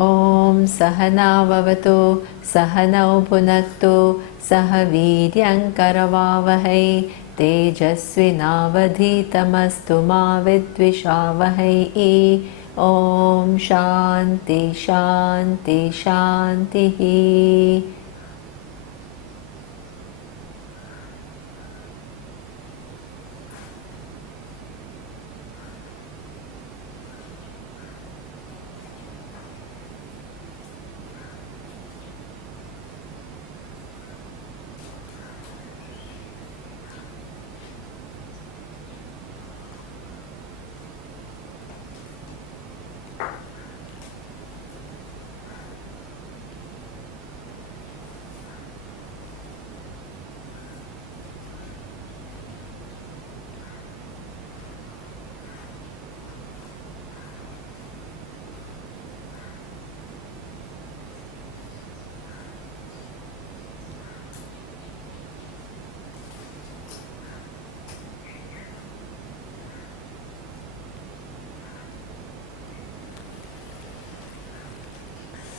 Om Sahana Vavatu Sahanau Bhunaktu Sahaviryam Karavavahai Tejasvinavadhitamastu ma vidvishavahai. Om Shanti Shanti Shanti.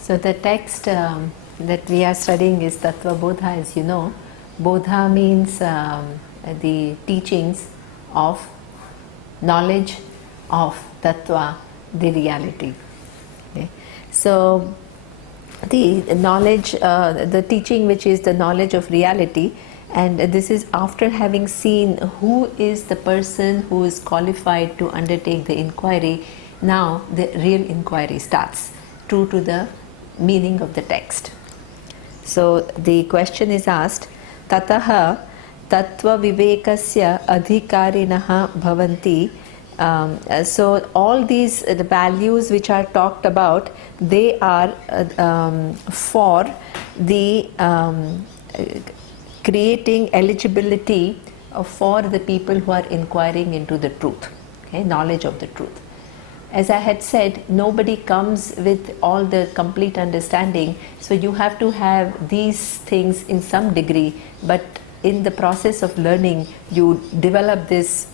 So the text that we are studying is Tattva Bodha, as you know. Bodha means the teachings of knowledge of Tattva, the reality. Okay. So the knowledge, the teaching which is the knowledge of reality, and this is after having seen who is the person who is qualified to undertake the inquiry. Now the real inquiry starts, true to the meaning of the text. So the question is asked, Tataha Tattva Vivekasya Adhikarinaha Bhavanti. So all these the values which are talked about, they are for the creating eligibility for the people who are inquiring into the truth, okay, knowledge of the truth. As I had said, nobody comes with all the complete understanding, so you have to have these things in some degree, but in the process of learning, you develop this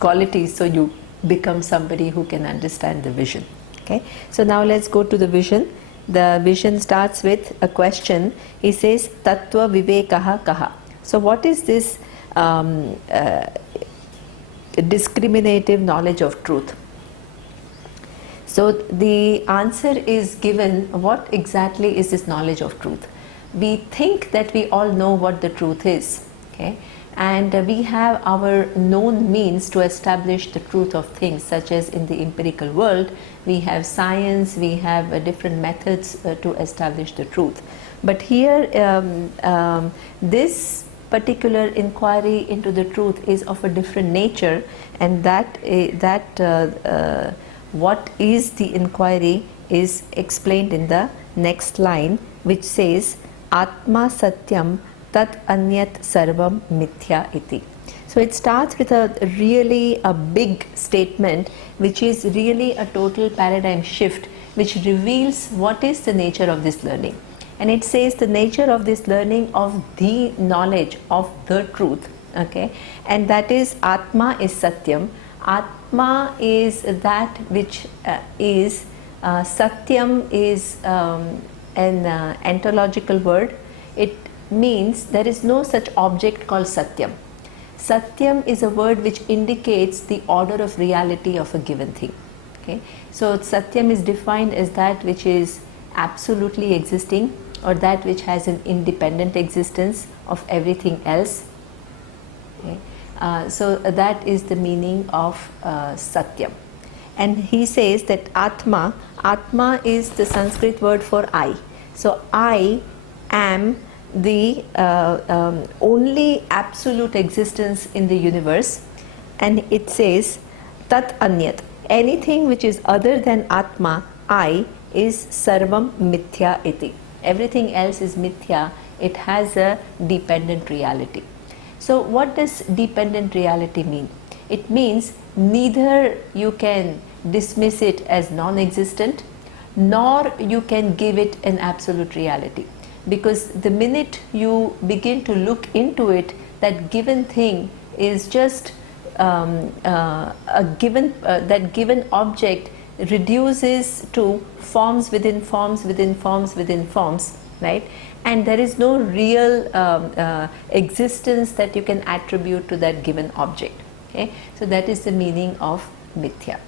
quality, so you become somebody who can understand the vision. Okay, so now let's go to the vision. The vision starts with a question. He says, Tattva Vivekaha Kaha. So what is this discriminative knowledge of truth? So the answer is given, what exactly is this knowledge of truth? We think that we all know what the truth is, okay? And we have our known means to establish the truth of things, such as in the empirical world, we have science, we have different methods to establish the truth. But here, this particular inquiry into the truth is of a different nature, and what is the inquiry is explained in the next line, which says, Atma Satyam Tat Anyat Sarvam Mithya Iti. So it starts with a big statement, which is really a total paradigm shift, which reveals what is the nature of this learning. And it says the nature of this learning of the knowledge of the truth, okay, and that is Atma is Satyam. Atma is that which is, Satyam is an ontological word. It means there is no such object called Satyam. Satyam is a word which indicates the order of reality of a given thing. Okay? So Satyam is defined as that which is absolutely existing, or that which has an independent existence of everything else. Okay? So that is the meaning of Satyam. And he says that Atma is the Sanskrit word for I. So I am the only absolute existence in the universe. And it says Tat Anyat, anything which is other than Atma, I, is Sarvam Mithya Iti. Everything else is Mithya, it has a dependent reality. So what does dependent reality mean? It means neither you can dismiss it as non-existent, nor you can give it an absolute reality. Because the minute you begin to look into it, that given thing is just that given object reduces to forms within forms within forms within forms, right? And there is no real existence that you can attribute to that given object. Okay? So that is the meaning of mithya.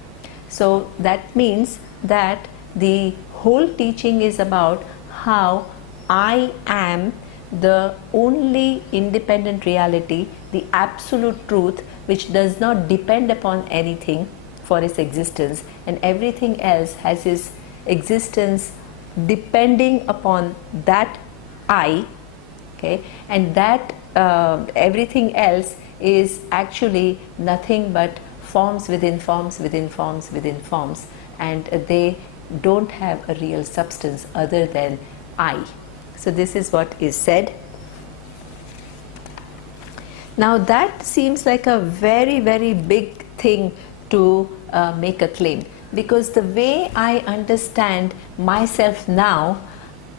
So that means that the whole teaching is about how I am the only independent reality, the absolute truth, which does not depend upon anything for its existence, and everything else has its existence depending upon that I, okay, and that everything else is actually nothing but forms within forms within forms within forms, and they don't have a real substance other than I. So this is what is said. Now that seems like a very, very big thing to make a claim, because the way I understand myself now,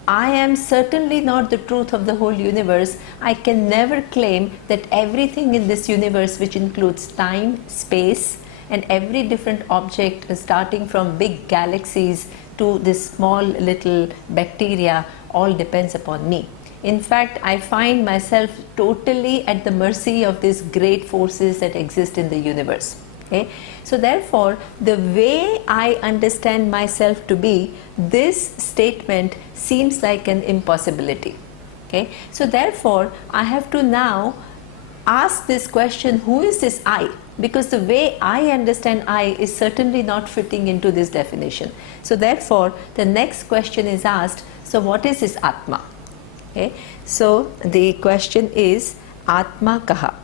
I am certainly not the truth of the whole universe. I can never claim that everything in this universe, which includes time, space, and every different object starting from big galaxies to this small little bacteria, all depends upon me. In fact, I find myself totally at the mercy of these great forces that exist in the universe. Okay? So therefore, the way I understand myself to be, this statement seems like an impossibility. Okay? So therefore, I have to now ask this question, who is this I? Because the way I understand I is certainly not fitting into this definition. So therefore, the next question is asked, so what is this Atma? Okay? So the question is, Atma kaha?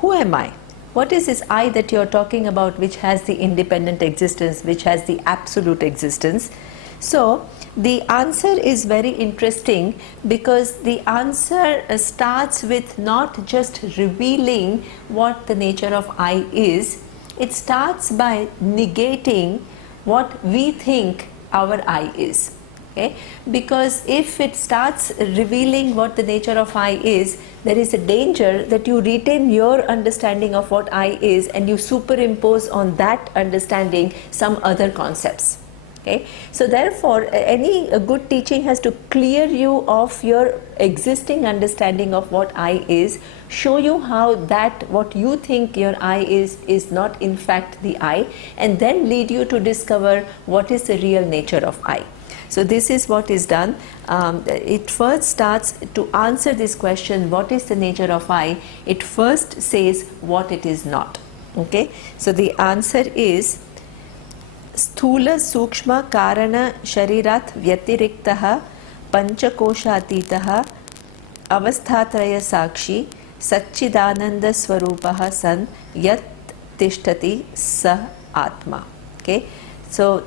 Who am I? What is this I that you are talking about, which has the independent existence, which has the absolute existence? So the answer is very interesting, because the answer starts with not just revealing what the nature of I is, it starts by negating what we think our I is. Okay? Because if it starts revealing what the nature of I is, there is a danger that you retain your understanding of what I is and you superimpose on that understanding some other concepts. Okay? So therefore, any good teaching has to clear you of your existing understanding of what I is, show you how that what you think your I is not in fact the I, and then lead you to discover what is the real nature of I. So this is what is done. It first starts to answer this question, what is the nature of I? It first says what it is not. Okay? So the answer is, Sthula Sukshma Karana Sharirat Vyatiriktah Panchakoshatitah Avasthatraya Sakshi Satchidananda Swarupaha San Yat Tishtati Sa Atma. Okay? So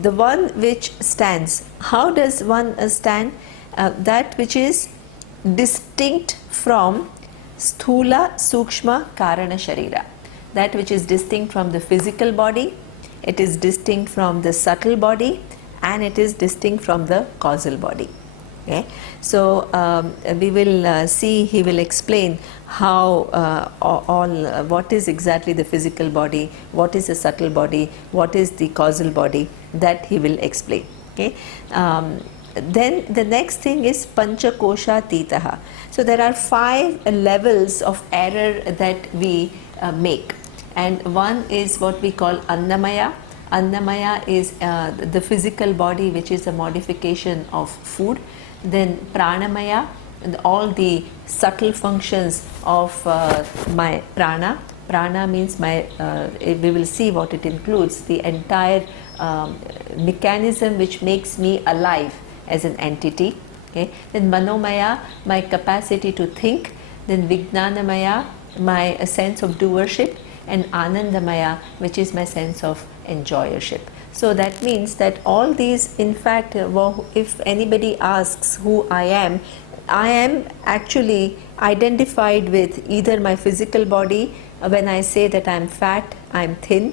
the one which stands. How does one stand? That which is distinct from Sthula Sukshma Karana Sharira. That which is distinct from the physical body, it is distinct from the subtle body, and it is distinct from the causal body. Okay? So we will see, he will explain how what is exactly the physical body, what is the subtle body, what is the causal body, that he will explain. Okay? Then the next thing is Panchakosha Titaha. So there are 5 levels of error that we make, and one is what we call Annamaya. Annamaya is the physical body, which is a modification of food. Then Pranamaya, and all the subtle functions of my prana. Prana means my, we will see what it includes, the entire mechanism which makes me alive as an entity. Okay? Then Manomaya, my capacity to think. Then Vijnanamaya, my sense of doership. And Anandamaya, which is my sense of enjoyership. So that means that all these, in fact, if anybody asks who I am actually identified with either my physical body. When I say that I am fat, I am thin,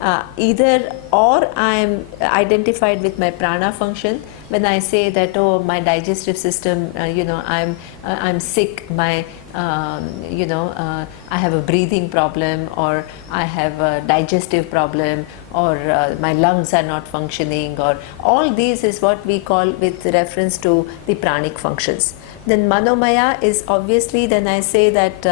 or I am identified with my prana function. When I say that, oh, my digestive system, I'm sick, my I have a breathing problem, or I have a digestive problem, or my lungs are not functioning, or all these is what we call with reference to the pranic functions. Then Manomaya is obviously, then I say that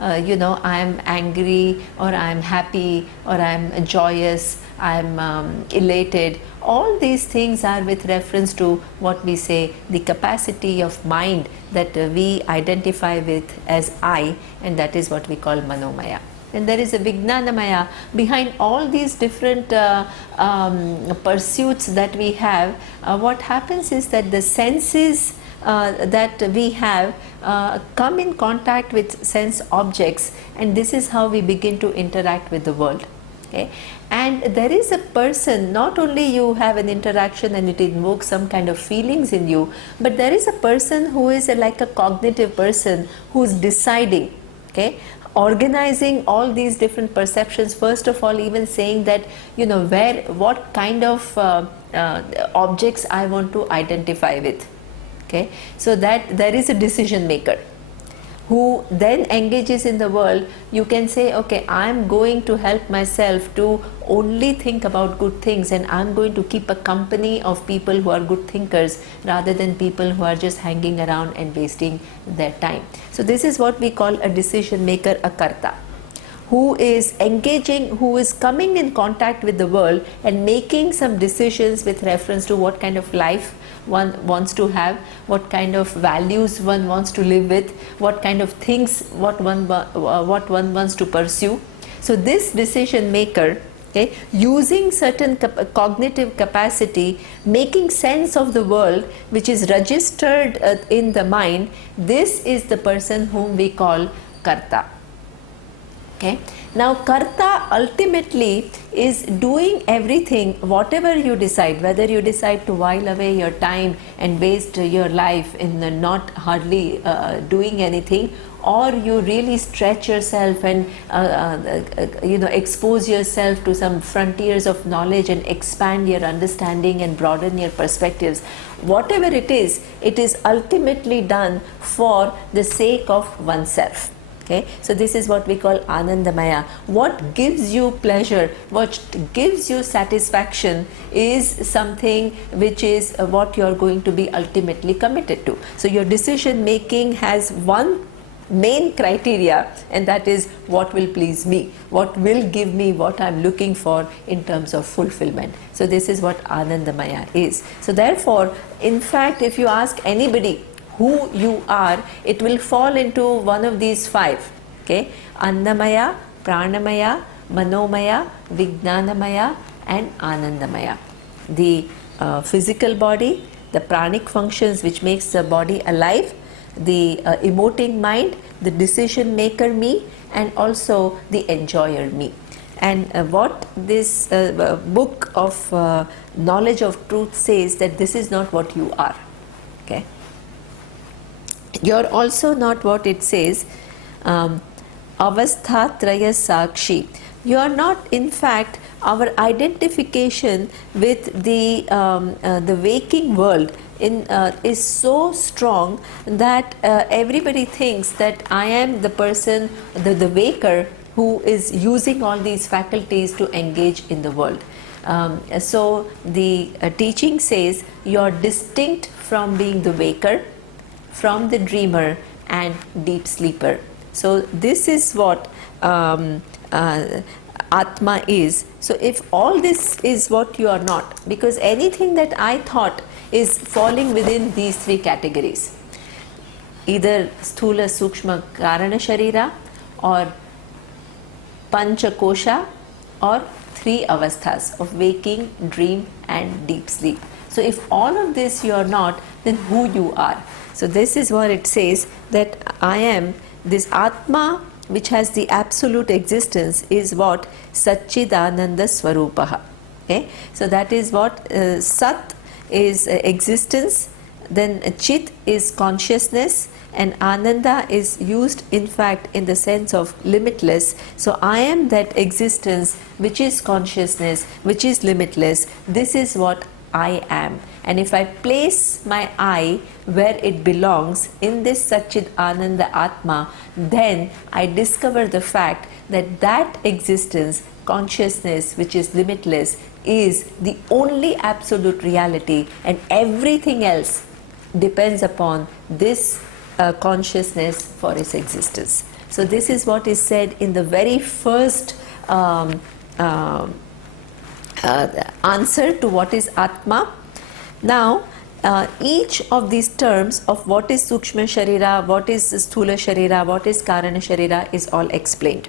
I am angry, or I am happy, or I am joyous, I am elated. All these things are with reference to what we say the capacity of mind that we identify with as I, and that is what we call Manomaya. And there is a Vijnanamaya behind all these different pursuits that we have. What happens is that the senses that we have come in contact with sense objects, and this is how we begin to interact with the world. Okay? And there is a person, not only you have an interaction and it invokes some kind of feelings in you, but there is a person who is like a cognitive person who's deciding, okay, organizing all these different perceptions. First of all, even saying that what kind of objects I want to identify with. Okay, so that there is a decision maker who then engages in the world. You can say, okay, I am going to help myself to only think about good things, and I am going to keep a company of people who are good thinkers rather than people who are just hanging around and wasting their time. So this is what we call a decision maker, a karta, who is engaging, who is coming in contact with the world and making some decisions with reference to what kind of life one wants to have, what kind of values one wants to live with, what kind of things what one wants to pursue. So this decision maker, okay, using certain cognitive capacity, making sense of the world which is registered in the mind, this is the person whom we call karta. Okay. Now karta ultimately is doing everything, whatever you decide, whether you decide to while away your time and waste your life in not hardly doing anything, or you really stretch yourself and expose yourself to some frontiers of knowledge and expand your understanding and broaden your perspectives. Whatever it is ultimately done for the sake of oneself. Okay, so this is what we call Anandamaya. What gives you pleasure, what gives you satisfaction is something which is what you are going to be ultimately committed to. So your decision making has one main criteria, and that is what will please me, what will give me what I am looking for in terms of fulfillment. So this is what Anandamaya is. So therefore, in fact, if you ask anybody who you are, it will fall into one of these five. Okay, Annamaya, Pranamaya, Manomaya, Vijnanamaya, and Anandamaya. The physical body, the pranic functions which makes the body alive, the emoting mind, the decision maker me, and also the enjoyer me. And what this book of knowledge of truth says, that this is not what you are. Okay. You're also not what it says, avastha traya sakshi. You are not, in fact, our identification with the waking world is so strong that everybody thinks that I am the person, the waker, who is using all these faculties to engage in the world. So the teaching says you are distinct from being the waker, from the dreamer and deep sleeper. So this is what Atma is. So if all this is what you are not, because anything that I thought is falling within these three categories, either Sthula Sukshma Karana Sharira, or Pancha Kosha, or three avasthas of waking, dream and deep sleep. So if all of this you are not, then who you are? So this is what it says, that I am this Atma which has the absolute existence is what? Satchidananda Swarupaha. Okay? So that is what Sat is existence, then Chit is consciousness, and Ananda is used in fact in the sense of limitless. So I am that existence which is consciousness, which is limitless. This is what I am. And if I place my I where it belongs in this Satchid Ananda Atma, then I discover the fact that that existence, consciousness which is limitless, is the only absolute reality, and everything else depends upon this consciousness for its existence. So this is what is said in the very first answer to what is Atma. Now each of these terms of what is Sukshma Sharira, what is Sthula Sharira, what is Karana Sharira is all explained.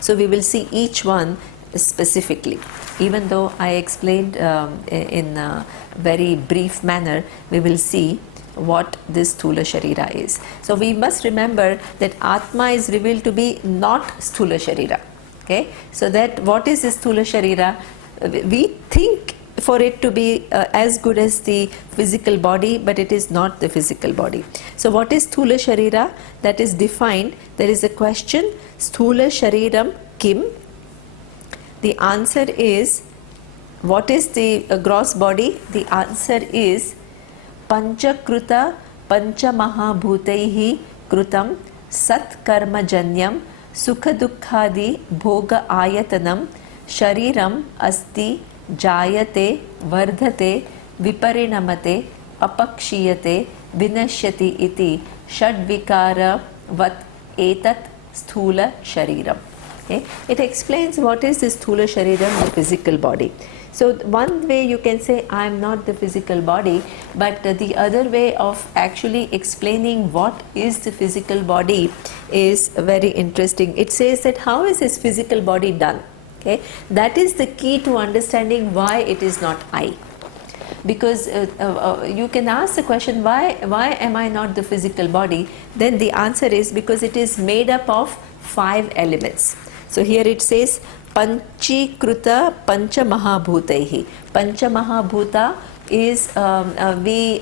So we will see each one specifically. Even though I explained in a very brief manner, we will see what this Sthula Sharira is. So we must remember that Atma is revealed to be not Sthula Sharira. Okay? So that what is this Sthula Sharira? We think for it to be as good as the physical body, but it is not the physical body. So what is Sthula Sharira? That is defined. There is a question, Sthula Shariram Kim? The answer is, what is the gross body? The answer is Panchakruta Panchamahabhutaihi Krutam Sat Karma Janyam Sukha Dukkhadi Bhoga Ayatanam Shariram Asti Jayate Vardhate Viparinamate Apakshiyate Vinashyati iti Shadvikara Vat Etat Sthula Shariram. Okay? It explains what is this Sthula Shariram, the physical body. So one way you can say I am not the physical body, but the other way of actually explaining what is the physical body is very interesting. It says that how is this physical body done? Okay? That is the key to understanding why it is not I. Because you can ask the question, why am I not the physical body? Then the answer is because it is made up of 5 elements. So here it says Panchikruta Pancha Mahabhutaihi. Pancha Mahabhuta is, we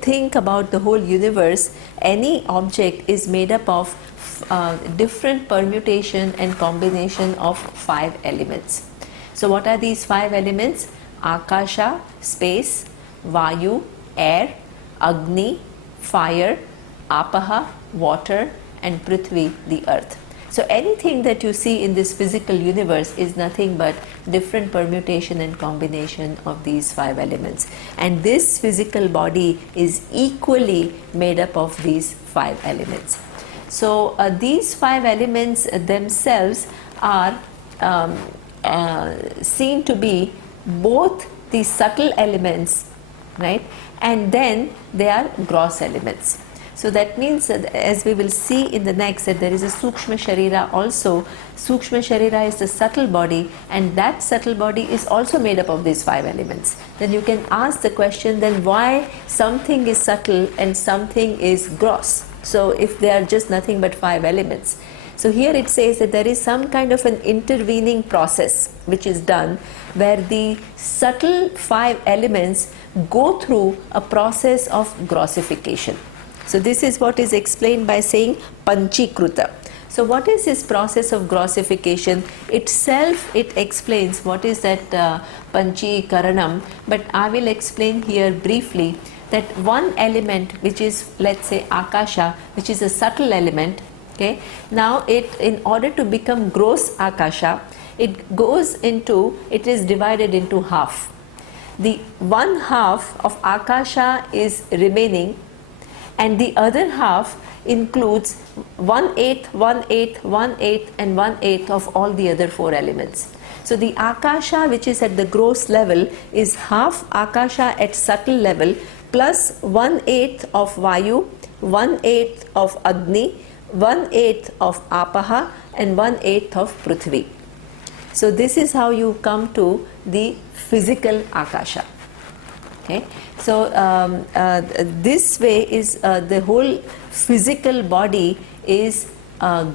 think about the whole universe, any object is made up of different permutation and combination of 5 elements. So what are these 5 elements? Akasha, space, Vayu, air, Agni, fire, Apaha, water, and Prithvi, the earth. So anything that you see in this physical universe is nothing but different permutation and combination of these 5 elements. And this physical body is equally made up of these 5 elements. So these 5 elements themselves are seen to be both the subtle elements, right, and then they are gross elements. So that means that, as we will see in the next, that there is a Sukshma Sharira also. Sukshma Sharira is the subtle body, and that subtle body is also made up of these 5 elements. Then you can ask the question, then why something is subtle and something is gross? So if they are just nothing but 5 elements. So here it says that there is some kind of an intervening process which is done where the subtle 5 elements go through a process of grossification. So this is what is explained by saying Panchikruta. So what is this process of grossification? Itself it explains what is that Panchikaranam, but I will explain here briefly that one element which is, let's say, Akasha, which is a subtle element, okay, now it, in order to become gross Akasha, it is divided into half. The one half of Akasha is remaining, and the other half includes 1/8, 1/8, 1/8 and 1/8 of all the other 4 elements. So the Akasha which is at the gross level is half Akasha at subtle level plus 1/8 of Vayu, 1/8 of Agni, 1/8 of Apaha and 1/8 of Prithvi. So this is how you come to the physical Akasha. Okay, so this way is the whole physical body is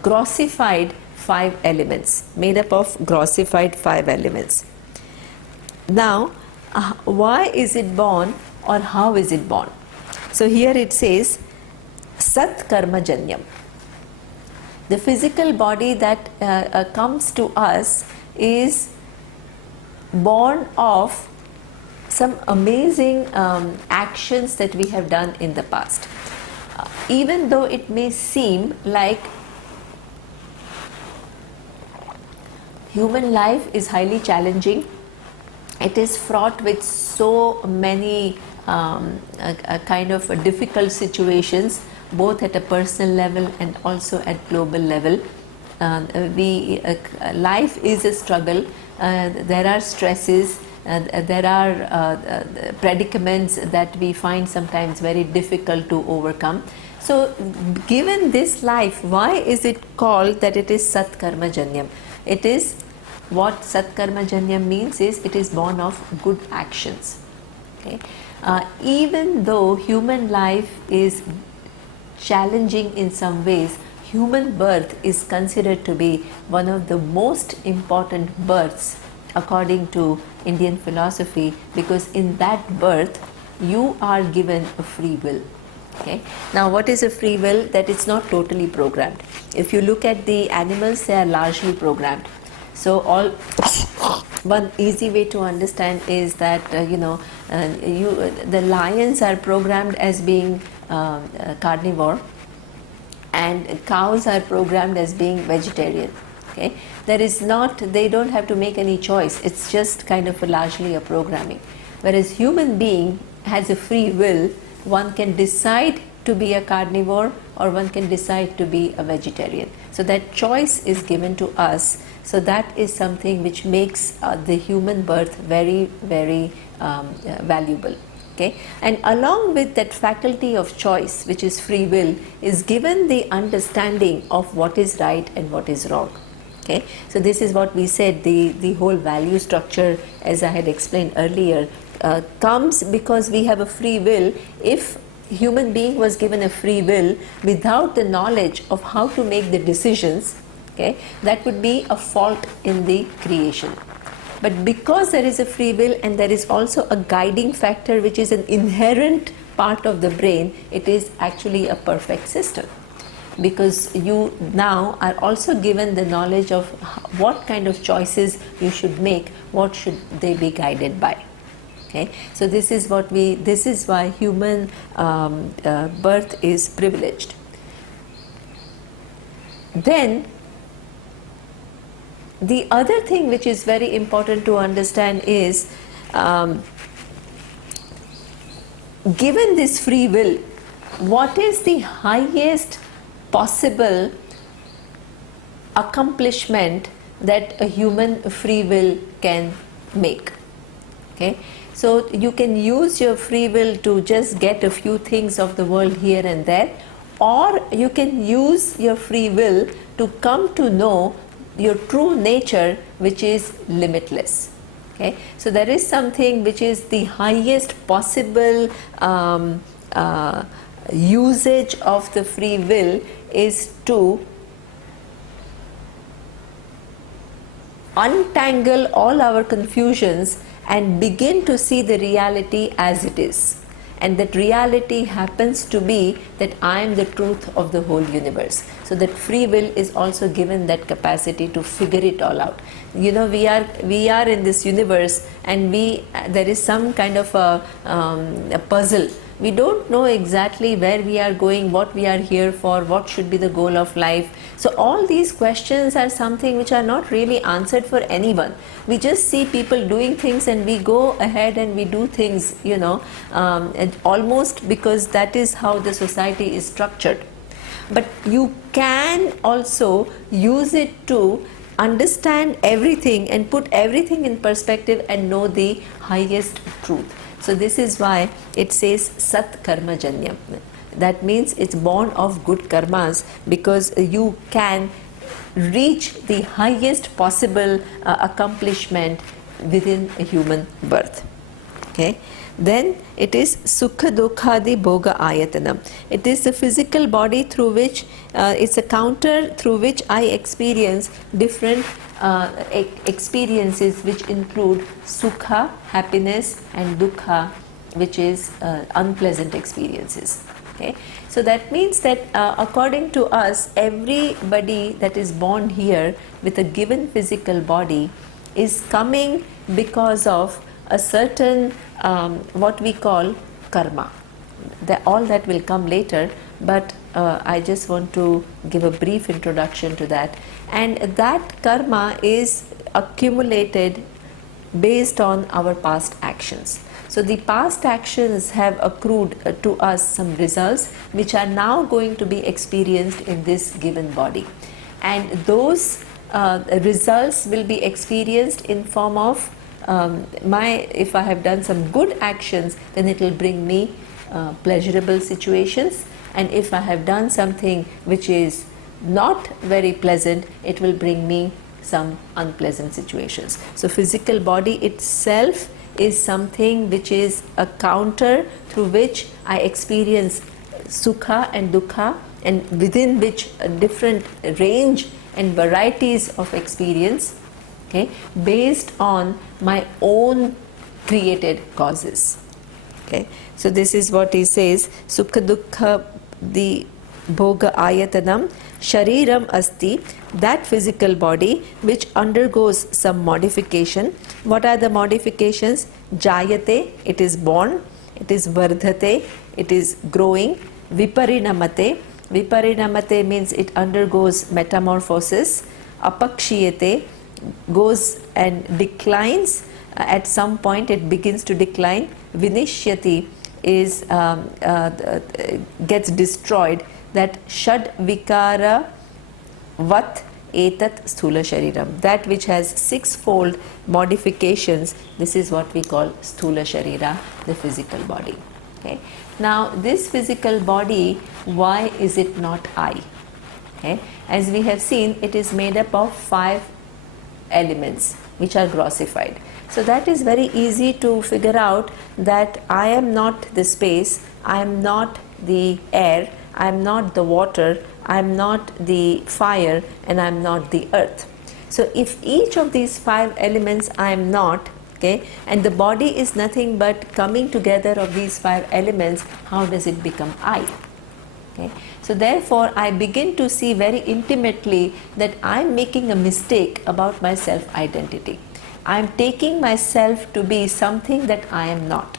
grossified 5 elements, made up of grossified 5 elements. Now, why is it born or how is it born? So here it says Sat Karma Janyam. The physical body that comes to us is born of some amazing actions that we have done in the past. Even though it may seem like human life is highly challenging, it is fraught with so many kind of difficult situations, both at a personal level and also at global level. Life is a struggle. There are stresses, there are predicaments that we find sometimes very difficult to overcome. So given this life, why is it called that it is Satkarmajanyam? It is, what Satkarmajanyam means is, it is born of good actions. Okay? Even though human life is challenging in some ways, human birth is considered to be one of the most important births according to Indian philosophy, because in that birth you are given a free will. Okay. Now, what is a free will? That it's not totally programmed. If you look at the animals, they are largely programmed. So one easy way to understand is that the lions are programmed as being carnivore, and cows are programmed as being vegetarian. Okay, they don't have to make any choice. It's just kind of largely a programming. Whereas human being has a free will. One can decide to be a carnivore, or one can decide to be a vegetarian. So that choice is given to us. So that is something which makes the human birth very, very valuable. Okay? And along with that faculty of choice, which is free will, is given the understanding of what is right and what is wrong. Okay? So this is what we said, the whole value structure, as I had explained earlier, comes because we have a free will. If human being was given a free will without the knowledge of how to make the decisions, okay, that would be a fault in the creation. But because there is a free will and there is also a guiding factor which is an inherent part of the brain, it is actually a perfect system. Because you now are also given the knowledge of what kind of choices you should make, what should they be guided by. Okay, so this is why human birth is privileged. Then the other thing which is very important to understand is, given this free will, what is the highest possible accomplishment that a human free will can make? Okay, so you can use your free will to just get a few things of the world here and there, or you can use your free will to come to know your true nature, which is limitless. Okay, so there is something which is the highest possible usage of the free will, is to untangle all our confusions and begin to see the reality as it is. And that reality happens to be that I am the truth of the whole universe. So that free will is also given that capacity to figure it all out. You know, we are in this universe, and there is some kind of a puzzle. We don't know exactly where we are going, what we are here for, what should be the goal of life. So all these questions are something which are not really answered for anyone. We just see people doing things and we go ahead and we do things, and almost because that is how the society is structured. But you can also use it to understand everything and put everything in perspective and know the highest truth. So this is why it says Sat Karma Janyam. That means it's born of good karmas, because you can reach the highest possible accomplishment within a human birth. Okay. Then it is Sukha Dukhadi Bhoga Ayatanam. It is the physical body through which, it's a counter through which I experience different experiences, which include Sukha, happiness, and Dukha, which is unpleasant experiences. Okay? So that means that according to us, everybody that is born here with a given physical body is coming because of a certain what we call karma. All that will come later, but I just want to give a brief introduction to that. And that karma is accumulated based on our past actions. So the past actions have accrued to us some results which are now going to be experienced in this given body. And those results will be experienced in form of if I have done some good actions, then it will bring me pleasurable situations, and if I have done something which is not very pleasant, it will bring me some unpleasant situations. So physical body itself is something which is a counter through which I experience sukha and dukkha, and within which a different range and varieties of experience, okay, based on my own created causes. Okay, so this is what he says: sukha dukkha the bhoga ayatanam shariram asti, that physical body which undergoes some modification. What are the modifications? Jayate, it is born; it is vardhate, it is growing; viparinamate, viparinamate means it undergoes metamorphosis; apakshiyate, goes and declines, at some point it begins to decline; vinishyati is gets destroyed. That shad vikara vat etat sthula shariram, that which has sixfold modifications, this is what we call sthula sharira, the physical body. Okay. Now this physical body, why is it not I? Okay. As we have seen, it is made up of 5 elements which are grossified. So that is very easy to figure out that I am not the space, I am not the air, I am not the water, I am not the fire, and I am not the earth. So if each of these 5 elements I am not, okay, and the body is nothing but coming together of these 5 elements, how does it become I? Okay. So therefore I begin to see very intimately that I am making a mistake about my self-identity. I am taking myself to be something that I am not.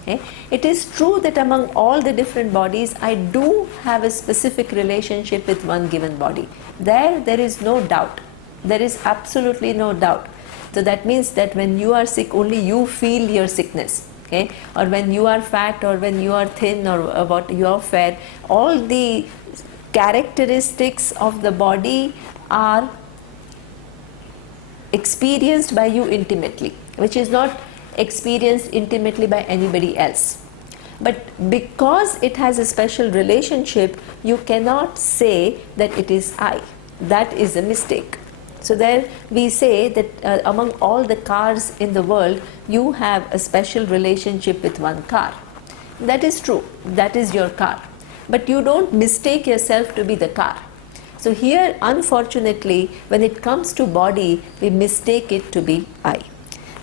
Okay. It is true that among all the different bodies, I do have a specific relationship with one given body. There is no doubt. There is absolutely no doubt. So that means that when you are sick, only you feel your sickness. Okay? Or when you are fat, or when you are thin, or what you are fair, all the characteristics of the body are experienced by you intimately, which is not experienced intimately by anybody else. But because it has a special relationship, you cannot say that it is I. That is a mistake. So there we say that among all the cars in the world, you have a special relationship with one car. That is true. That is your car. But you don't mistake yourself to be the car. So here, unfortunately, when it comes to body, we mistake it to be I.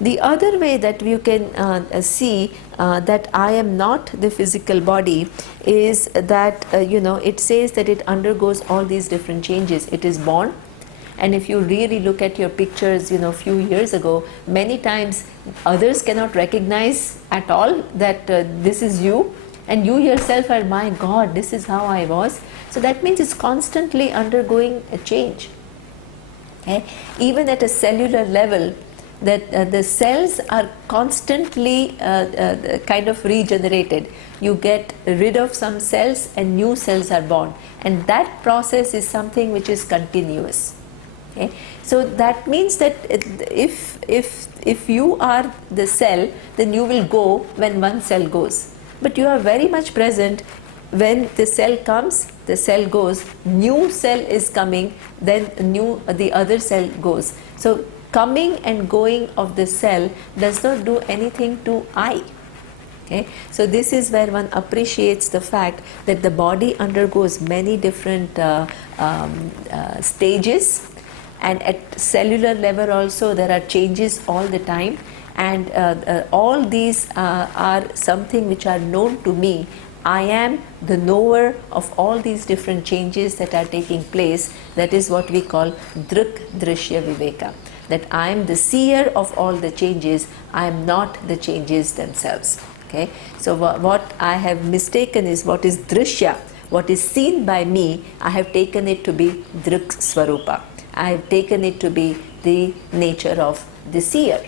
The other way that you can see that I am not the physical body is that, it says that it undergoes all these different changes. It is born. And if you really look at your pictures, a few years ago, many times others cannot recognize at all that this is you. And you yourself are, my God, this is how I was. So that means it's constantly undergoing a change. Okay? Even at a cellular level, that the cells are constantly kind of regenerated. You get rid of some cells and new cells are born. And that process is something which is continuous. Okay? So that means that if you are the cell, then you will go when one cell goes. But you are very much present when the cell comes, the cell goes, new cell is coming, then the other cell goes. So coming and going of the cell does not do anything to I. Okay? So this is where one appreciates the fact that the body undergoes many different stages, and at cellular level also there are changes all the time, and all these are something which are known to me. I am the knower of all these different changes that are taking place. That is what we call Drik Drishya Viveka. That I am the seer of all the changes. I am not the changes themselves. Okay, so what I have mistaken is what is drishya, what is seen by me, I have taken it to be drik swarupa. I have taken it to be the nature of the seer.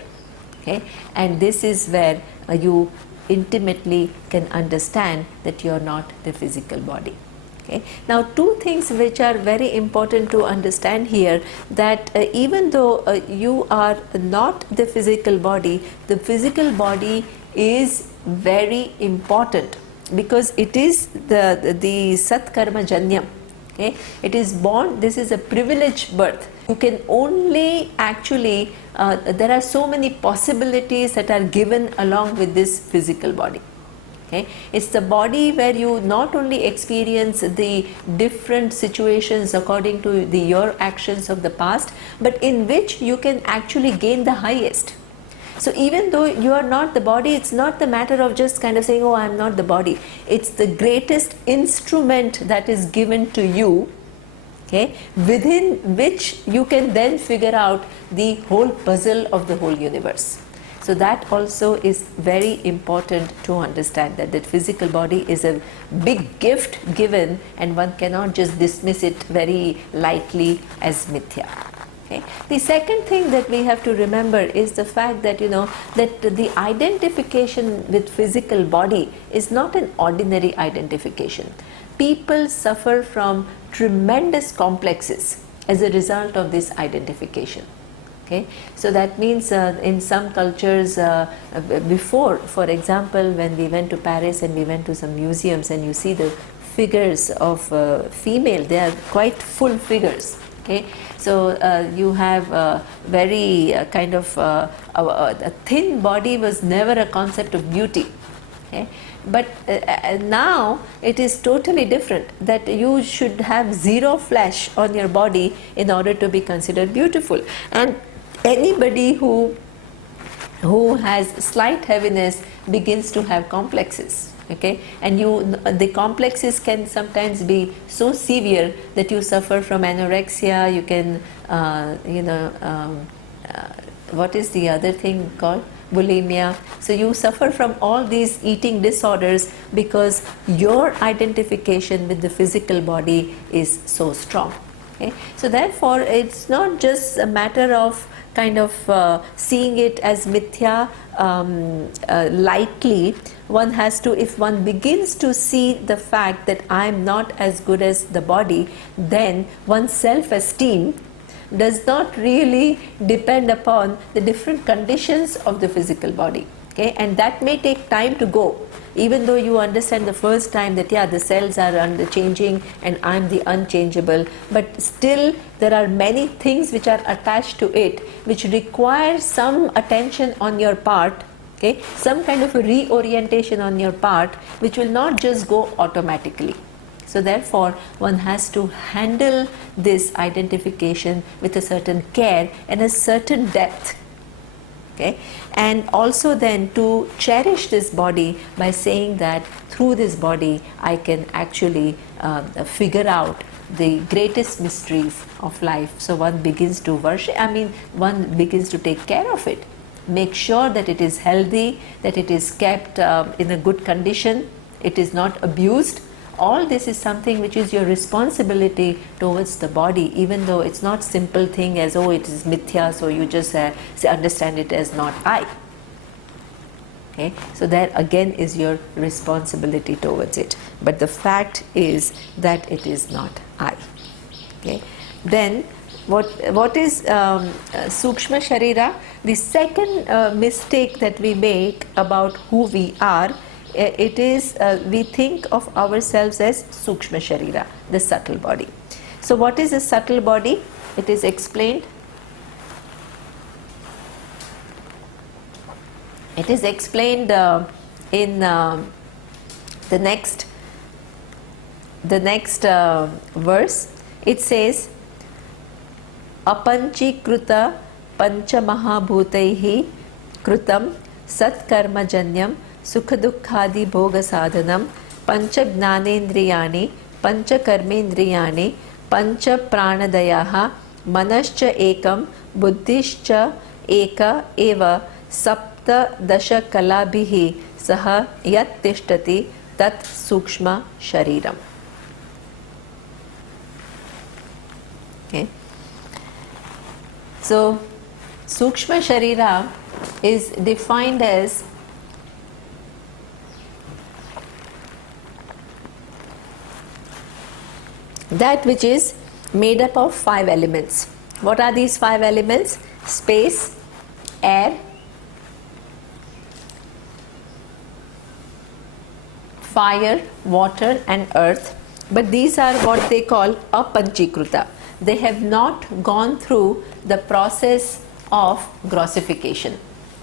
Okay, and this is where you intimately can understand that you are not the physical body. Okay. Now, two things which are very important to understand here, that even though you are not the physical body is very important, because it is the Satkarma Janyam. Okay. It is born, this is a privileged birth. You can only actually, there are so many possibilities that are given along with this physical body. Okay. It's the body where you not only experience the different situations according to your actions of the past, but in which you can actually gain the highest. So even though you are not the body, it's not the matter of just kind of saying, oh, I'm not the body. It's the greatest instrument that is given to you, okay, within which you can then figure out the whole puzzle of the whole universe. So that also is very important to understand, that physical body is a big gift given, and one cannot just dismiss it very lightly as mithya. Okay. The second thing that we have to remember is the fact that that the identification with physical body is not an ordinary identification. People suffer from tremendous complexes as a result of this identification. Okay. So that means in some cultures before, for example, when we went to Paris and we went to some museums and you see the figures of female, they are quite full figures. Okay. So you have very kind of a thin body was never a concept of beauty. Okay. But now it is totally different, that you should have zero flesh on your body in order to be considered beautiful. And anybody who has slight heaviness begins to have complexes. Okay, and the complexes can sometimes be so severe that you suffer from anorexia. You can what is the other thing called? Bulimia. So you suffer from all these eating disorders because your identification with the physical body is so strong. Okay? So therefore it's not just a matter of kind of seeing it as mithya lightly. One has to, if one begins to see the fact that I am not as good as the body, then one's self-esteem does not really depend upon the different conditions of the physical body. Okay? And that may take time to go. Even though you understand the first time that the cells are changing and I'm the unchangeable, but still there are many things which are attached to it which require some attention on your part, okay, some kind of a reorientation on your part, which will not just go automatically. So therefore one has to handle this identification with a certain care and a certain depth. Okay? And also then to cherish this body by saying that through this body I can actually figure out the greatest mysteries of life. So one begins to worship, one begins to take care of it, make sure that it is healthy, that it is kept in a good condition, it is not abused. All this is something which is your responsibility towards the body, even though it's not simple thing as, oh, it is mithya, so you just understand it as not I. Okay? So there again is your responsibility towards it. But the fact is that it is not I. Okay? Then what is Sukshma Sharira? The second mistake that we make about who we are, it is we think of ourselves as Sukshma Sharira, the subtle body. So what is a subtle body? It is explained. It is explained in the next verse. It says, Apanchikruta panchamahabhutaihi krutam satkarmajanyam sukhadukhadi bhoga sadhanam pancha gnanendriyani pancha karmendriyani pancha pranadayaha manascha ekam buddhischa eka eva Saptadasha Kalabhihi Saha Yat Tishtati Tat Sukshma Shariram. Okay. So, Sukshma Sharira is defined as that which is made up of 5 elements. What are these 5 elements? Space, air, fire, water and earth. But these are what they call apanchikruta. They have not gone through the process of grossification.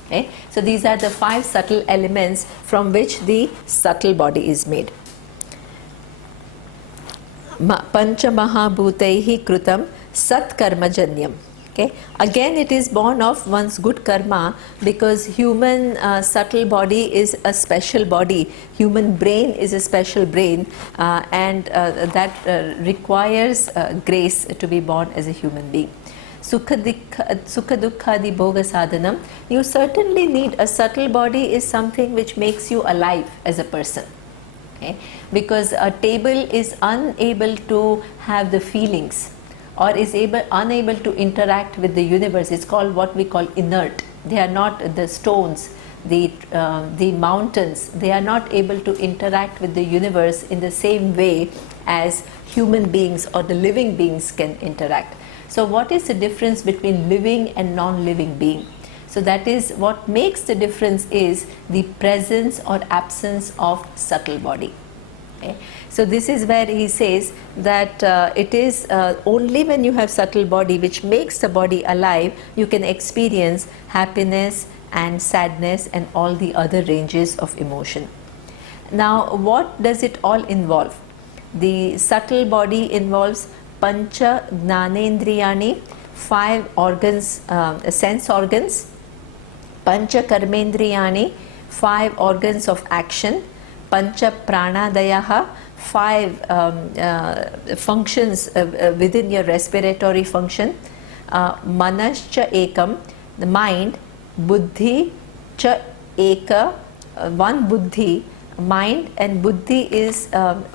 Okay? So these are the 5 subtle elements from which the subtle body is made. Pancha Mahabhutaihi Krutam Sat Karmajanyam. Okay. Again, it is born of one's good karma, because human subtle body is a special body, human brain is a special brain, and that requires grace to be born as a human being. Sukha dukkhadi bhoga sadhanam. You certainly need a subtle body, is something which makes you alive as a person. Okay? Because a table is unable to have the feelings, or is unable to interact with the universe. It's called what we call inert. They are not the stones, the mountains. They are not able to interact with the universe in the same way as human beings or the living beings can interact. So what is the difference between living and non-living being? So that is what makes the difference, is the presence or absence of subtle body. Okay. So this is where he says that it is only when you have subtle body, which makes the body alive, you can experience happiness and sadness and all the other ranges of emotion. Now, what does it all involve? The subtle body involves pancha gnanendriyani, 5 organs, sense organs, pancha karmendriyani, 5 organs of action, pancha pranadayaha, 5 functions within your respiratory function, manascha ekam, the mind, buddhi cha eka, 1 buddhi, mind. And buddhi is,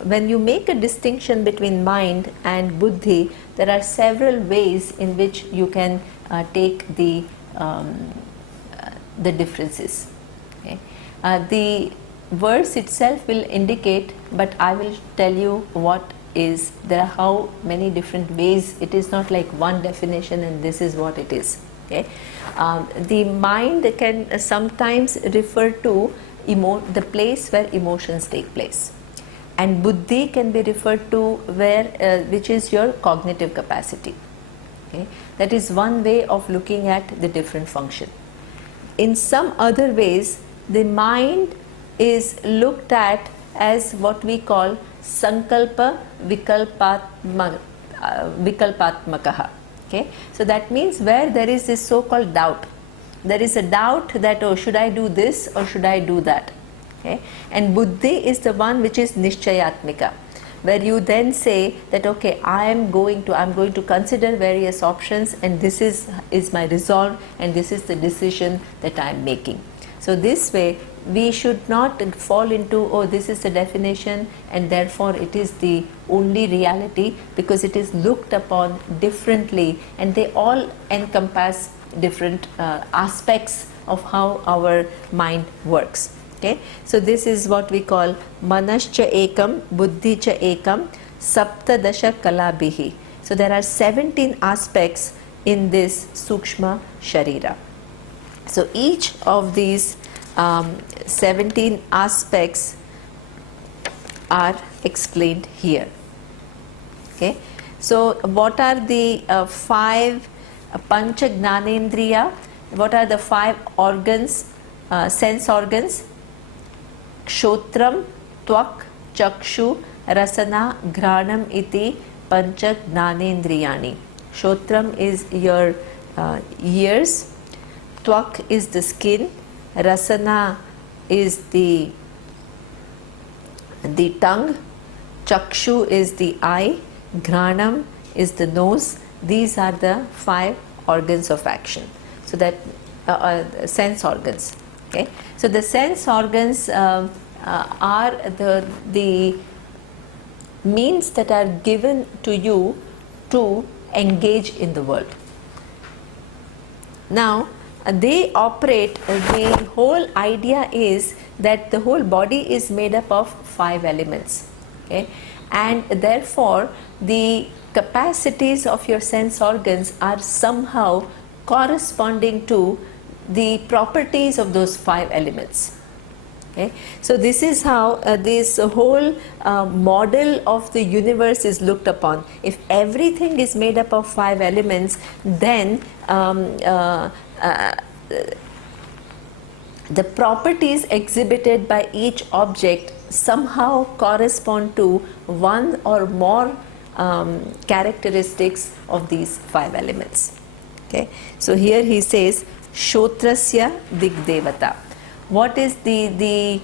when you make a distinction between mind and buddhi, there are several ways in which you can take the differences. Okay. The verse itself will indicate, but I will tell you what is, there are how many different ways. It is not like one definition and this is what it is. Okay. The mind can sometimes refer to the place where emotions take place, and buddhi can be referred to where which is your cognitive capacity. Okay. That is one way of looking at the different function. In some other ways, the mind is looked at as what we call sankalpa vikalpatmakaha. Okay. So that means where there is this so-called doubt. There is a doubt that, oh, should I do this or should I do that? Okay. And buddhi is the one which is nishchayatmika, where you then say that, okay, I am going to consider various options, and this is my resolve, and this is the decision that I am making. So this way we should not fall into, oh, this is the definition and therefore it is the only reality, because it is looked upon differently and they all encompass different aspects of how our mind works. Okay. So this is what we call manascha ekam, buddhicha ekam, saptadasha kalabhihi. So there are 17 aspects in this sukshma sharira. So each of these 17 aspects are explained here. Okay. So what are the 5 pancha gnanendriya? What are the 5 organs, sense organs? Kshotram, tvak, chakshu, rasana, ghranam iti pancha gnanendriyani. Kshotram is your ears, tvak is the skin, rasana is the tongue, chakshu is the eye, ghranam is the nose. These are the 5 organs of action. So that sense organs. Okay, so the sense organs are the means that are given to you to engage in the world. Now they operate, the whole idea is that the whole body is made up of 5 elements, okay, and therefore the capacities of your sense organs are somehow corresponding to the properties of those 5 elements. Okay. So this is how this whole model of the universe is looked upon. If everything is made up of 5 elements, then the properties exhibited by each object somehow correspond to one or more characteristics of these 5 elements. Okay. So here he says Shotrasya Digdevata. What is the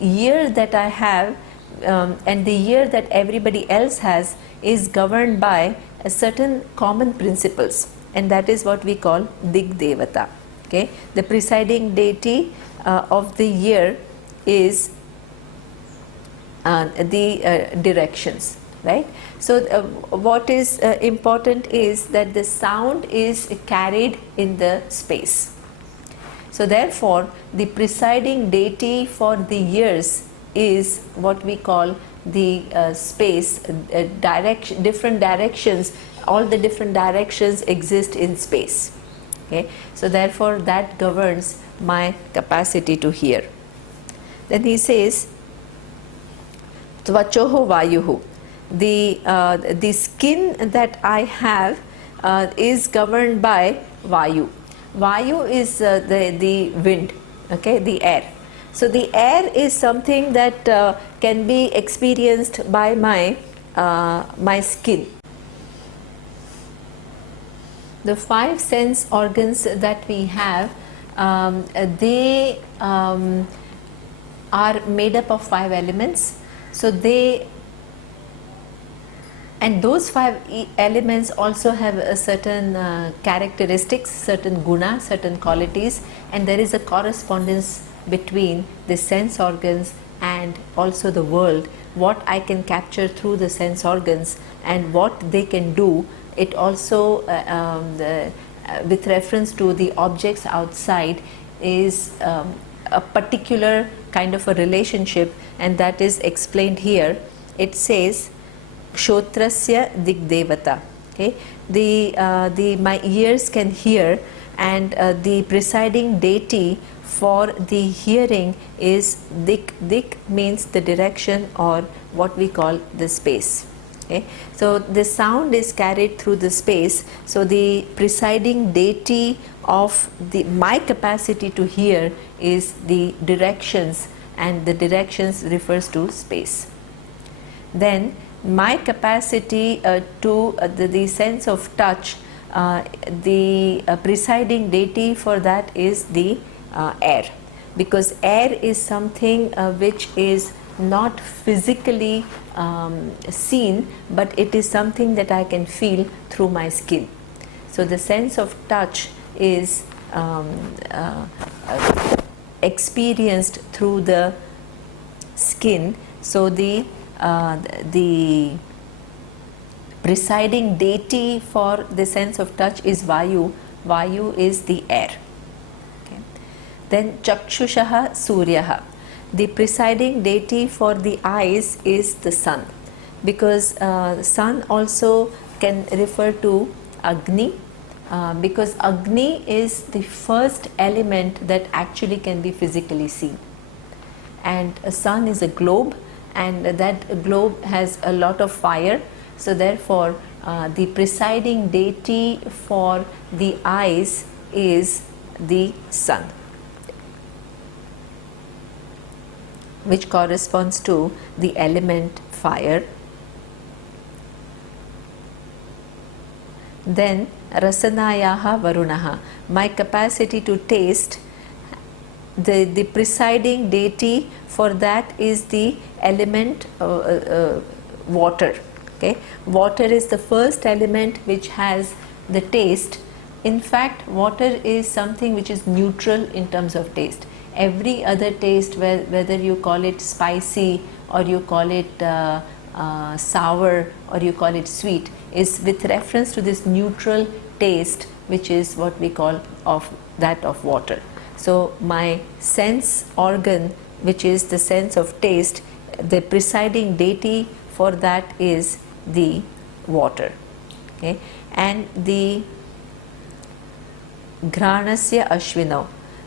year that I have and the year that everybody else has is governed by a certain common principles, and that is what we call Digdevata. Okay, the presiding deity of the year is the directions, right? So what is important is that the sound is carried in the space. So therefore the presiding deity for the years is what we call the space, direction, different directions, all the different directions exist in space. Okay, so therefore that governs my capacity to hear. Then he says Tvachoho Vayuhu, the skin that I have is governed by Vayu. Vayu is the wind, okay, the air. So the air is something that can be experienced by my my skin. The 5 sense organs that we have, they are made up of 5 elements. So they, and those 5 elements also have a certain characteristics, certain guna, certain qualities, and there is a correspondence between the sense organs and also the world, what I can capture through the sense organs and what they can do. It also with reference to the objects outside is a particular kind of a relationship, and that is explained here. It says Kshotrasya Digdevata. Okay, the my ears can hear, and the presiding deity for the hearing is Dik. Dik means the direction, or what we call the space. Okay, so the sound is carried through the space. So the presiding deity of my capacity to hear is the directions, and the directions refers to space. Then my capacity to the sense of touch, the presiding deity for that is the air, because air is something which is not physically seen, but it is something that I can feel through my skin. So the sense of touch is experienced through the skin. So the presiding deity for the sense of touch is Vayu. Vayu is the air. Okay. Then Chakshushaha Suryaha. The presiding deity for the eyes is the sun, because sun also can refer to Agni, because Agni is the first element that actually can be physically seen, and a sun is a globe, and that globe has a lot of fire. So therefore the presiding deity for the eyes is the sun, which corresponds to the element fire. Then Rasanayaha Varunaha, my capacity to taste, the presiding deity for that is the element water. Okay, water is the first element which has the taste, in fact, water is something which is neutral in terms of taste. Every other taste, whether you call it spicy or you call it sour or you call it sweet, is with reference to this neutral taste, which is what we call of that of water. So my sense organ, which is the sense of taste, the presiding deity for that is the water. Okay? And the Granasya Ashvino,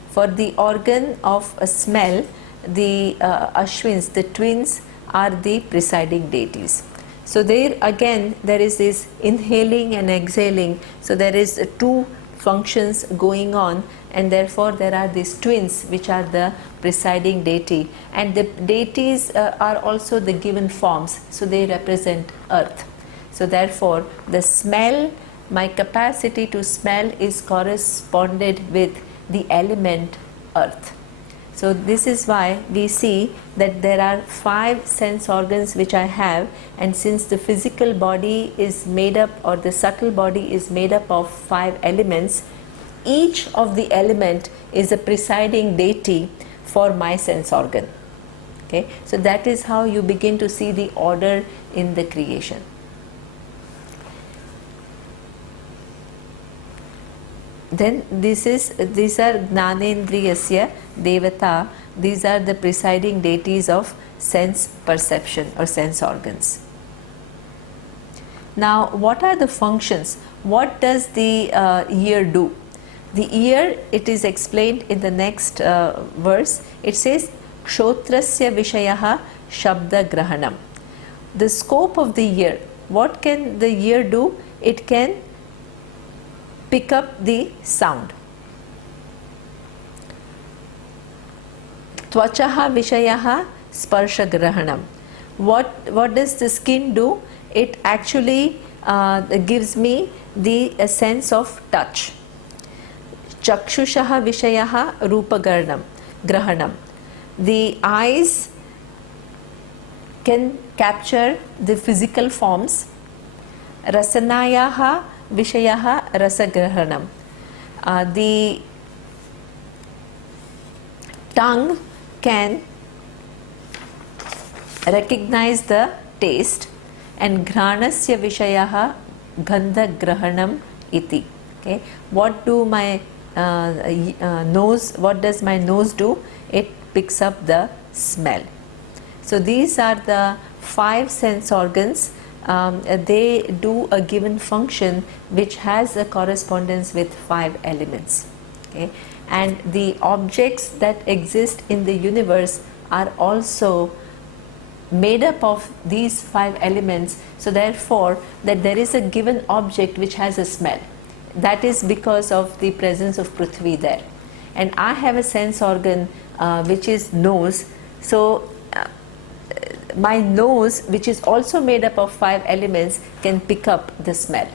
for the organ of a smell, the Ashwins, the twins, are the presiding deities. So there again there is this inhaling and exhaling, so there is two functions going on, and therefore there are these twins which are the presiding deity, and the deities are also the given forms, so they represent earth. So therefore the smell, my capacity to smell is corresponded with the element earth. So this is why we see that there are 5 sense organs which I have, and since the physical body is made up, or the subtle body is made up of 5 elements, each of the element is a presiding deity for my sense organ. Okay? So that is how you begin to see the order in the creation. Then these are Gnanendriyasya Devata, these are the presiding deities of sense perception or sense organs. Now what are the functions? What does the ear do? The ear, it is explained in the next verse. It says Kshotrasya Vishayaha Shabda Grahanam. The scope of the ear, what can the ear do? It can pick up the sound. Tvachaha Vishayaha Sparsha Grahanam. What does the skin do? It actually gives me the sense of touch. Chakshushaha Vishayaha Rupa Grahanam. The eyes can capture the physical forms. Rasanayaha Vishayaha Rasagrahanam. The tongue can recognize the taste, and Granasya Vishayaha Gandha Grahanam iti. Okay, what do my nose? What does my nose do? It picks up the smell. So these are the 5 sense organs. They do a given function which has a correspondence with 5 elements. Okay? And the objects that exist in the universe are also made up of these 5 elements. So therefore that there is a given object which has a smell. That is because of the presence of Prithvi there. And I have a sense organ which is nose. So my nose, which is also made up of 5 elements, can pick up the smell.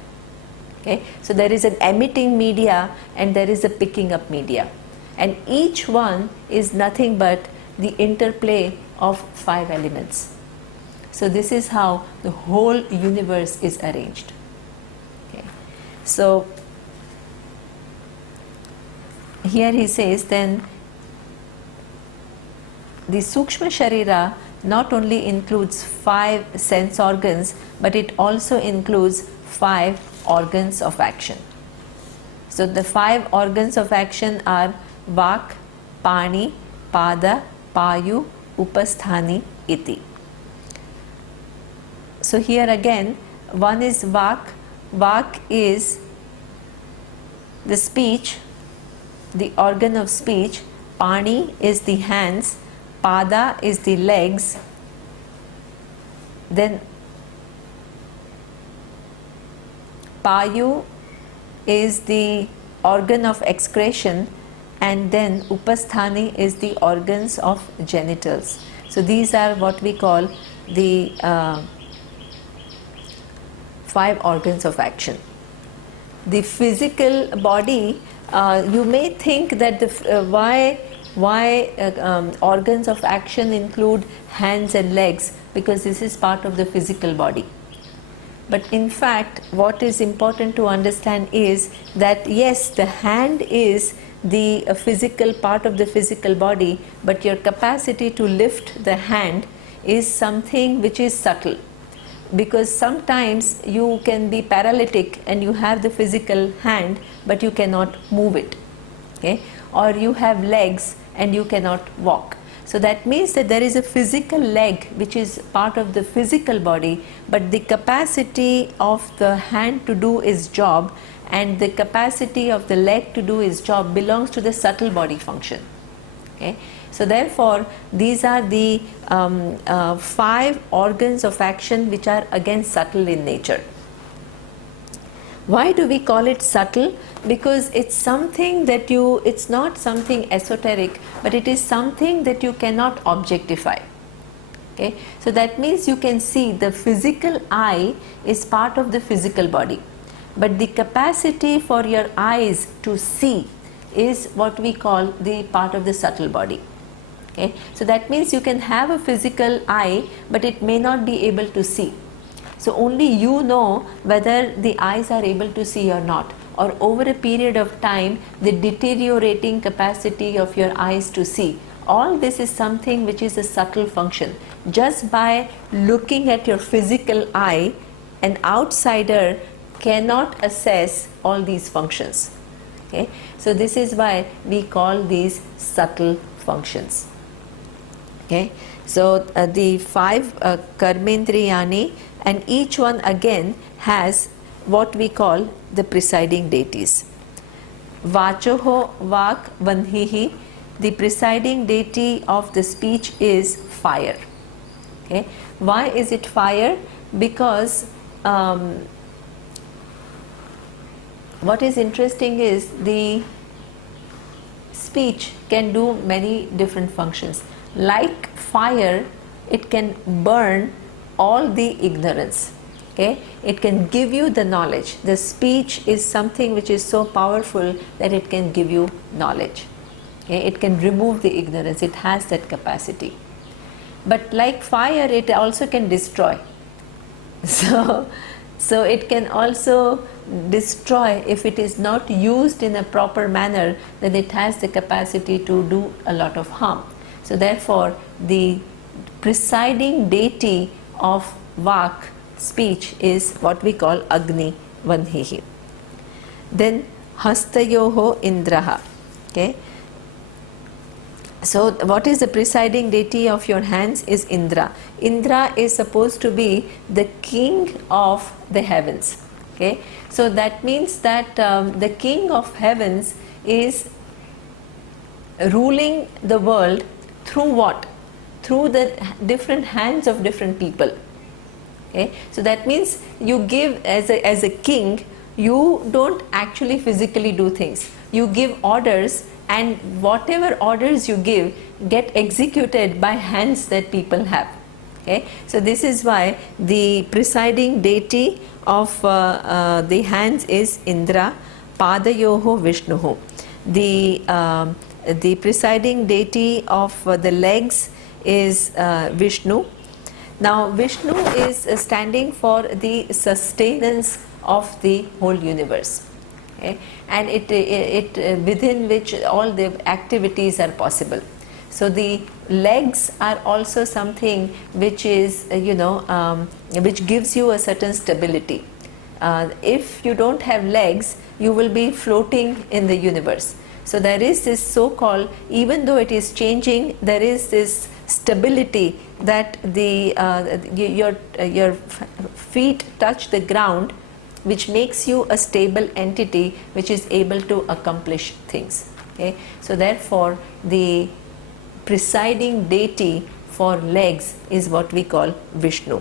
Okay? So there is an emitting media and there is a picking up media, and each one is nothing but the interplay of 5 elements. So this is how the whole universe is arranged. Okay? So here he says then the Sukshma Sharira not only includes 5 sense organs, but it also includes 5 organs of action. So the 5 organs of action are Vak, Pani, Pada, Payu, Upasthani, Iti. So here again, one is Vak. Vak is the speech, the organ of speech. Pani is the hands. Pada is the legs. Then Payu is the organ of excretion, and then Upasthani is the organs of genitals. So these are what we call the 5 organs of action. The physical body, you may think that why organs of action include hands and legs, because this is part of the physical body. But in fact, what is important to understand is that yes, the hand is the physical part of the physical body, but your capacity to lift the hand is something which is subtle. Because sometimes you can be paralytic and you have the physical hand, but you cannot move it. Okay? Or you have legs and you cannot walk. So that means that there is a physical leg which is part of the physical body, but the capacity of the hand to do its job and the capacity of the leg to do its job belongs to the subtle body function. Okay? So therefore, these are the 5 organs of action which are again subtle in nature. Why do we call it subtle? Because it's something that it's not something esoteric, but it is something that you cannot objectify. Okay? So that means you can see the physical eye is part of the physical body, but the capacity for your eyes to see is what we call the part of the subtle body. Okay? So that means you can have a physical eye, but it may not be able to see. So only you know whether the eyes are able to see or not, or over a period of time the deteriorating capacity of your eyes to see. All this is something which is a subtle function. Just by looking at your physical eye, an outsider cannot assess all these functions. Okay? So this is why we call these subtle functions. Okay? So the 5 karmendriyani, and each one again has what we call the presiding deities. Vachoho vak vanhihi, the presiding deity of the speech is fire. Okay? Why is it fire? Because what is interesting is the speech can do many different functions. Like fire, it can burn all the ignorance. Okay? It can give you the knowledge. The speech is something which is so powerful that it can give you knowledge. Okay? It can remove the ignorance. It has that capacity. But like fire, it also can destroy. So it can also destroy if it is not used in a proper manner, then it has the capacity to do a lot of harm. So therefore, the presiding deity of Vak, speech, is what we call Agni Vanhihi. Then Hastayoho Indraha. Okay? So what is the presiding deity of your hands is Indra. Indra is supposed to be the king of the heavens. Okay? So that means that the king of heavens is ruling the world through what? Through the different hands of different people. Okay? So that means you give as a king, you don't actually physically do things. You give orders, and whatever orders you give get executed by hands that people have. Okay? So this is why the presiding deity of the hands is Indra, Padayoho Vishnuhu. The presiding deity of the legs is Vishnu. Now Vishnu is standing for the sustenance of the whole universe. Okay? And it within which all the activities are possible. So the legs are also something which is which gives you a certain stability. If you don't have legs, you will be floating in the universe. So there is this so-called, even though it is changing, there is this stability that your feet touch the ground, which makes you a stable entity which is able to accomplish things. Okay? So therefore, the presiding deity for legs is what we call Vishnu,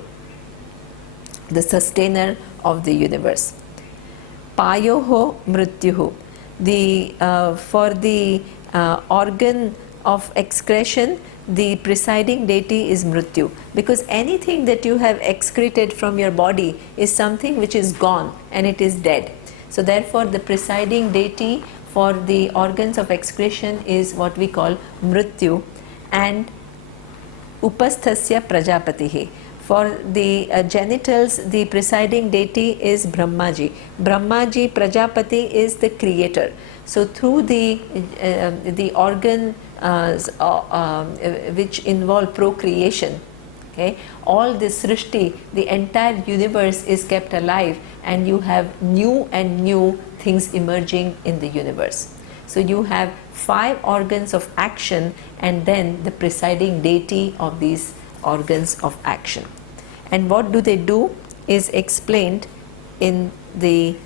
the sustainer of the universe. Payoho Mrityuhu, for the organ of excretion, the presiding deity is Mrityu, because anything that you have excreted from your body is something which is gone and it is dead. So therefore the presiding deity for the organs of excretion is what we call Mrityu. And Upasthasya Prajapatihi, For the genitals, the presiding deity is Brahmaji. Brahmaji, Prajapati, is the creator. So through the organ which involve procreation, okay, all this Srishti, the entire universe is kept alive, and you have new and new things emerging in the universe. So you have 5 organs of action, and then the presiding deity of these organs of action. And what do they do is explained in the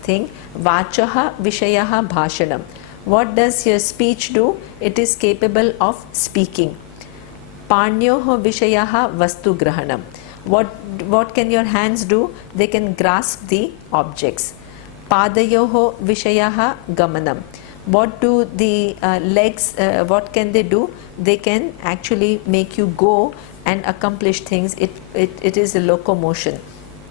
thing, Vachaha Vishayaha Bhashanam. What does your speech do? It is capable of speaking. Panyoho Vishayaha Vastu Grahanam. What can your hands do? They can grasp the objects. Padayoho Vishayaha Gamanam. What do the legs, what can they do? They can actually make you go and accomplish things. It is a locomotion.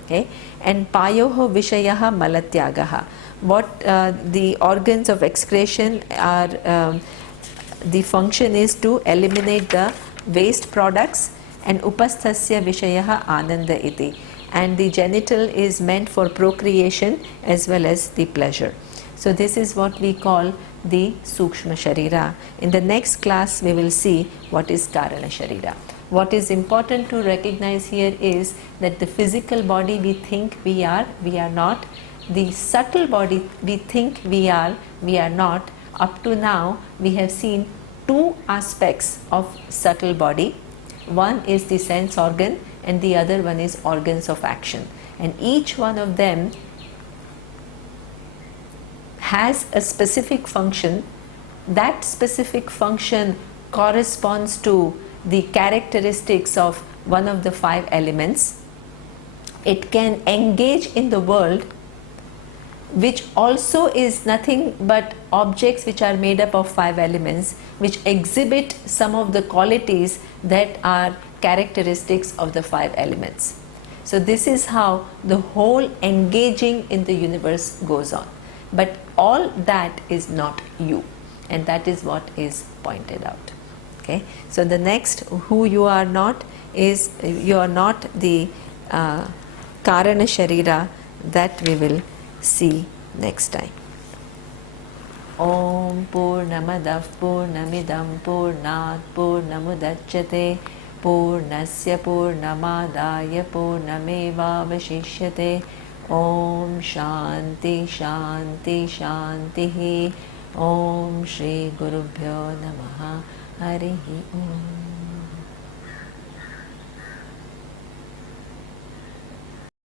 Okay? And Payoho Vishayaha Malatyagaha. What the organs of excretion are, the function is to eliminate the waste products. And Upasthasya Vishayaha Ananda iti. And the genital is meant for procreation as well as the pleasure. So this is what we call the Sukshma Sharira. In the next class we will see what is Karana Sharira. What is important to recognize here is that the physical body we think we are not. The subtle body we think we are not. Up to now we have seen 2 aspects of subtle body. One is the sense organ and the other one is organs of action. And each one of them has a specific function. That specific function corresponds to the characteristics of one of the 5 elements. It can engage in the world, which also is nothing but objects which are made up of 5 elements, which exhibit some of the qualities that are characteristics of the 5 elements. So this is how the whole engaging in the universe goes on. But all that is not you, and that is what is pointed out. Okay, so the next, who you are not, is you are not the Karana Sharira, that we will see next time. Om Purnamadav Purnamidam Purnat Purnamudachyate Purnasya Purnamadaya Purnameva Vashishyate. Om Shanti Shanti Shanti. Om Shri Gurubhyo Namaha. Harihi Om.